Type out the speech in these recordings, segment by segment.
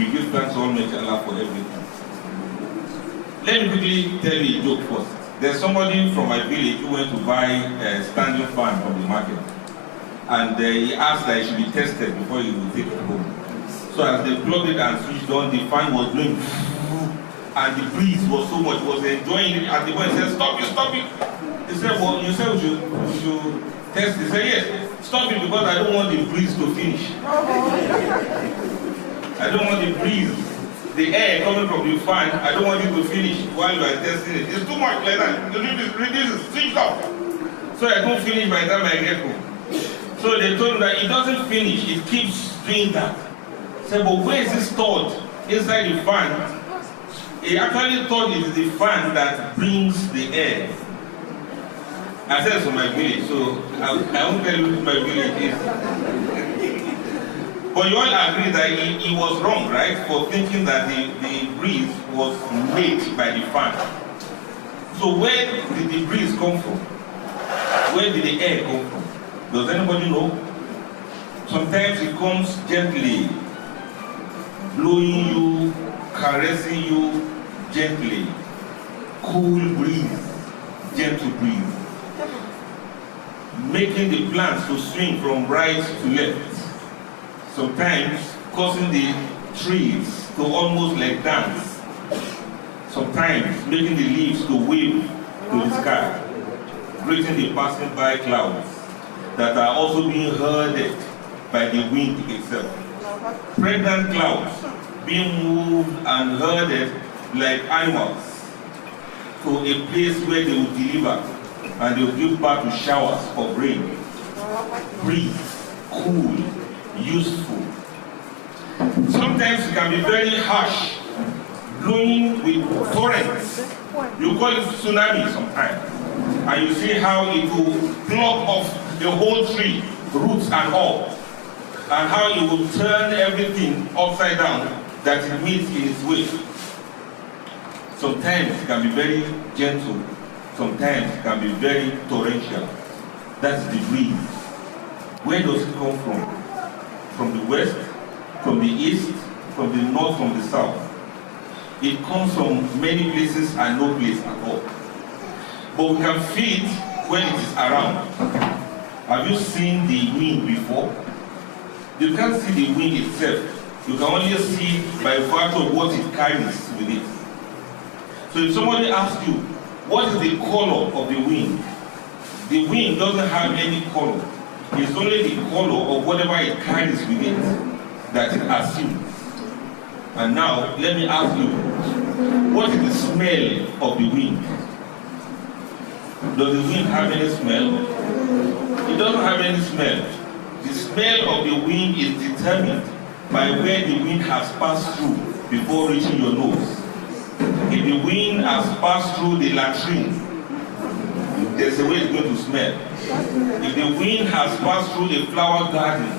We give thanks to Almighty Allah for everything. Let me quickly tell you a joke first. There's somebody from my village who went to buy a standing fan from the market. And he asked that it should be tested before he would take it home. So as they plugged it and switched on, the fan was blowing. And the breeze was so much, was enjoying it. And the boy said, stop it. He said, well, you said we should test it. He said, yes, stop it because I don't want the breeze to finish. I don't want the breeze, the air coming from the fan, I don't want it to finish while you are testing it. It's too much like that. Reduce it, switch off. So I don't finish by the time I get home. So they told him that it doesn't finish, it keeps doing that. I said, but where is it stored? Inside the fan. He actually thought it is the fan that brings the air. I said it's from my village, so I won't tell you who my village is. But you all agree that he was wrong, right? For thinking that the breeze was made by the fan. So where did the breeze come from? Where did the air come from? Does anybody know? Sometimes it comes gently, blowing you, caressing you gently. Cool breeze, gentle breeze. Making the plants to swing from right to left. Sometimes causing the trees to almost like dance. Sometimes making the leaves to wave to the sky. Greeting the passing by clouds that are also being herded by the wind itself. Pregnant clouds being moved and herded like animals to a place where they will deliver and they will give birth to showers of rain. Breeze, cool, useful. Sometimes it can be very harsh, blowing with torrents. You call it tsunami sometimes. And you see how it will plug off the whole tree, roots and all. And how it will turn everything upside down that it meets in its way. Sometimes it can be very gentle. Sometimes it can be very torrential. That's the breeze. Where does it come from? From the west, from the east, from the north, from the south. It comes from many places and no place at all. But we can feel it when it is around. Have you seen the wind before? You can't see the wind itself. You can only see it by virtue of what it carries with it. So if somebody asks you, what is the color of the wind? The wind doesn't have any color. It's only the color of whatever it carries with it that it assumes. And now, let me ask you, what is the smell of the wind? Does the wind have any smell? It doesn't have any smell. The smell of the wind is determined by where the wind has passed through before reaching your nose. If the wind has passed through the latrine, there's a way it's going to smell. If the wind has passed through the flower garden,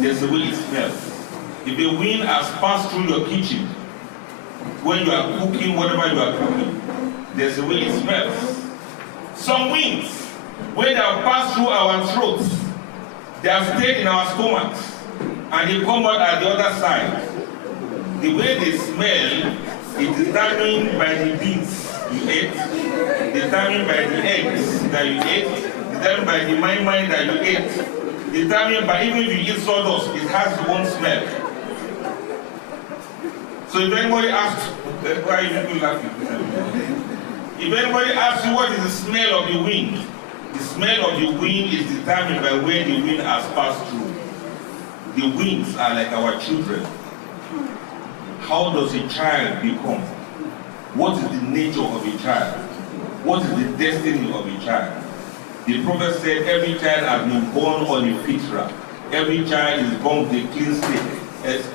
there's a way it smells. If the wind has passed through your kitchen, when you are cooking, whatever you are cooking, there's a way it smells. Some winds, when they have passed through our throats, they have stayed in our stomachs, and they come out at the other side. The way they smell is determined by the beans you ate, determined by the eggs that you ate, determined by the mai that you ate, determined by even if you eat sawdust, it has its own smell. So if anybody asks, why are you people laughing? If anybody asks you what is the smell of the wind, the smell of the wind is determined by where the wind has passed through. The winds are like our children. How does a child become? What is the nature of a child? What is the destiny of a child? The prophet said every child has been born on a fitra. Every child is born with a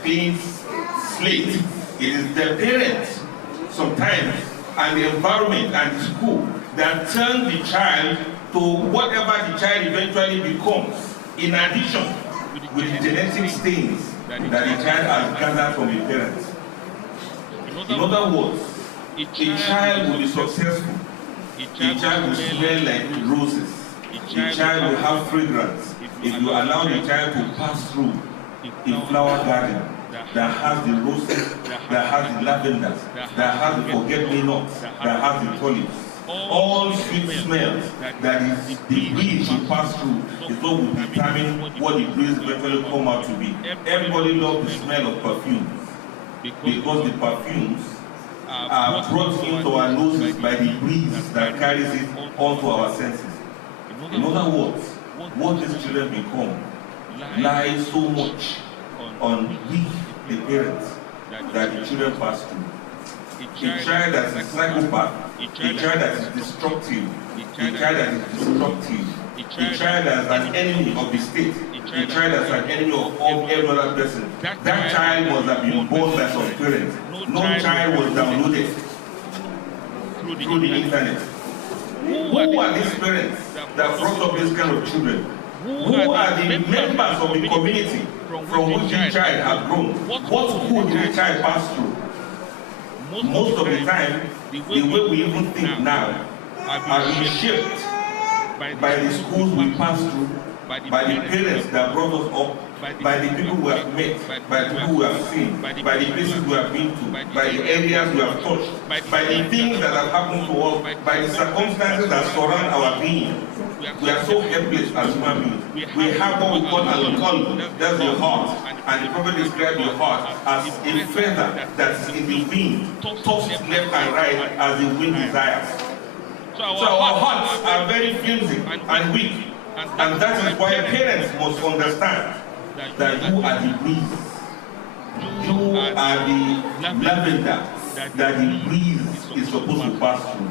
clean slate. It is the parents sometimes and the environment and the school that turn the child to whatever the child eventually becomes, in addition with the genetic stains that the child has gathered from the parents. In other words, a child will be successful. A child will smell like roses. A child will have fragrance if you allow the child to pass through a flower garden that has the roses, that has the lavenders, that has the forget-me-nots, that has the tulips. All sweet smells that is the breeze will pass through is what will determine what the breeze eventually come out to be. Everybody loves the smell of perfumes because the perfumes are brought into our noses by the breeze that carries it onto our senses. In other words, what these children become lies so much on we, the parents, that the children pass through. A child that is psychopath, a child that is destructive, a child that is disruptive, a child that is an enemy of the state, a child that is an enemy of every other person. That child must have been born by some parents. No child was downloaded through the internet. Who are these parents that brought up this kind of children? Who are the members of the community from which the child has grown? What school did the child pass through? Most of the time, the way we even think now are reshaped by the schools we pass through, by the parents that brought us up, by the people we have met, by the people we have seen, by the places we have been to, by the areas we have touched, by the things that have happened to us, by the circumstances that surround our being. We are so helpless as human beings. We have what we call al-qalb, that's your heart. And the Prophet described your heart as a feather that is in the wind, tossed left and right as the wind desires. So our hearts are very flimsy and weak. And that is why parents must understand that you are the breeze. You are the lavender that the breeze is supposed to pass through.